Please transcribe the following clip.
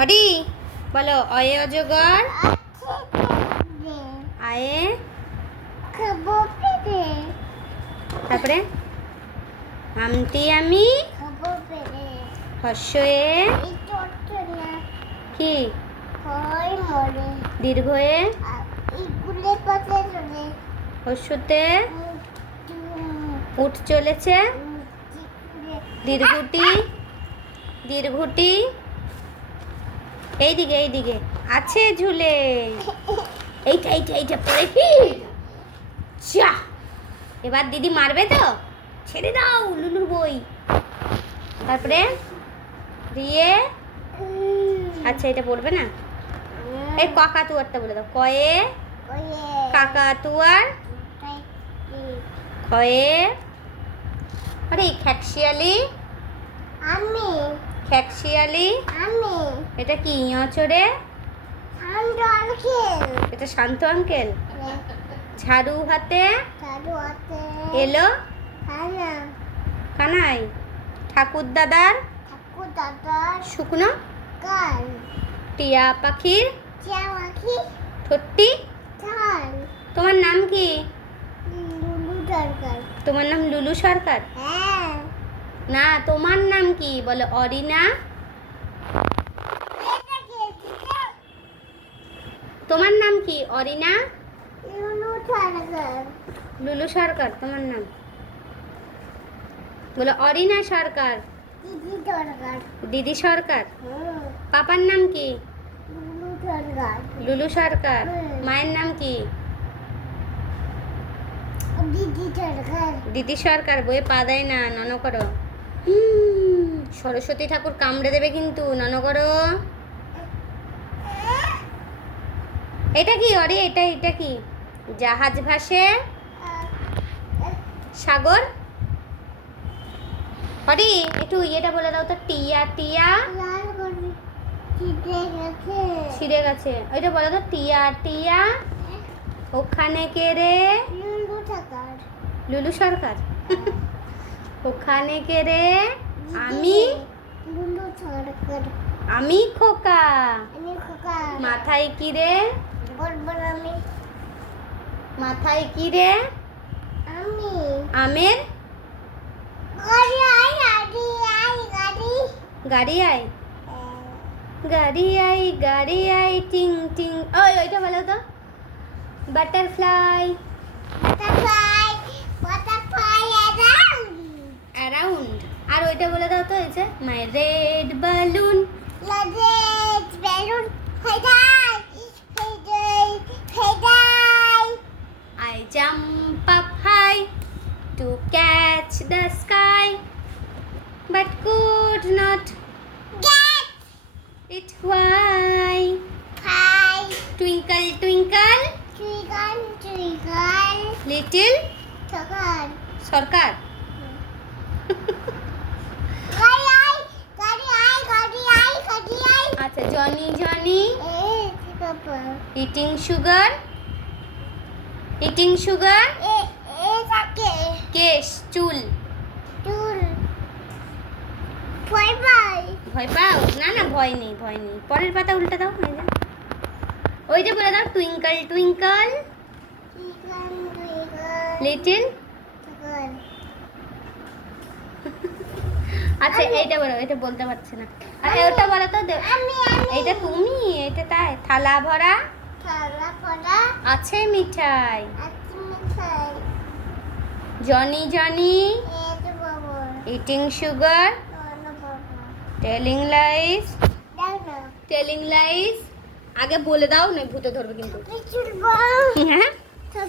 Audi বলো অয়ে অজগর আয়ে তারপরে আমটি আমি হর্ষয়ে কি দীর্ঘয়ে হর্ষতে উঠ চলেছে দীর্ঘটি দীর্ঘটি এইদিকে আছে ঝুলে এইটা পড়ে কি যা এবার দিদি মারবে তো ছেড়ে দাও লুলুর বই তারপরে দিয়ে আচ্ছা এটা পড়বে না এই কাকাতুয়ারটা বলে দাও কয়ে কাকাতুয়ার খয়ে আরে খ্যাকশিয়ালি আমি খ্যাকশিয়ালি আমি এটা কি ইঁচড়ে শান্ত আঙ্কেল এটা শান্ত আঙ্কেল ঝাড়ু হাতে এলো কানাই ঠাকুর দাদার শুকনো কাল টিয়া পাখির চাওয়াকি ঠোঁটটি চাল তোমার নাম কি লুলু দরকার তোমার নাম লুলু সরকার হ্যাঁ না তোমার নাম কি বলো অরিনা তোমার নাম কি অরিনা লুলু দরকার লুলু সরকার তোমার নাম বলো অরিনা সরকার দিদি দরকার দিদি সরকার পাপার নাম কি লুলু দরকার লুলু সরকার মায়ের নাম কি দিদি দরকার দিদি সরকার বইয়ে পা দেয় না নন করো সরস্বতী ঠাকুর কামড়ে দেবে কিন্তু নন করো এটা কি অরে এটা কি জাহাজ ভাসে সাগর অরে একটু ইয়েটা বলে দাও তো টিয়া টিয়া লাল করে চিটে গেছে ছিঁড়ে গেছে ওইটা বলে দাও টিয়া টিয়া ওখানে কে রে লুলু দরকার লুলু সরকার ওখানে কে রে আমি লুলু দরকার আমি খোকা আমি খোকা মাথায় কি রে বলবো আমি মাথায় কি রে আমি আমের গাড়ি আই গাড়ি আই গাড়ি গাড়ি আয় গাড়ি আই টিং টিং ওইটা বলো তো বাটারফ্লাই বাটারফ্লাই অ্যারাউন্ড অ্যারাউন্ড আর ওইটা বলে দাও তো এই যে মাই রেড বালুন লাজেট বেলুন হেডাই হেডাই I jump up high to catch the sky, but could not get it. Why? Hi Twinkle, twinkle, ট্রিগান little চকার সরকার। গাড়ি আই আচ্ছা জনি জনি এ পাপা eating sugar এ তাকে কেশ চুল টুল বাই বাই ভয় পাও না ভয় নেই পরের পাতা উল্টা দাও ওইটা বলে দাও টুইঙ্কল টুইঙ্কল ট্রিগান লিটল চকার আচ্ছা এইটা বলো এটা বলতে পারছি না আর ওটা বলো তো আমি এইটা তুমি এটা তাই থালা ভরা থালা পড়া আছে মিঠাই আছে মিঠাই জনি জনি এ তো বাবা ইটিং সুগার না বাবা টেলিং লাইস আগে বলে দাও না ভূতে ধরবে কিন্তু পিছুর বাবা হ্যাঁ সব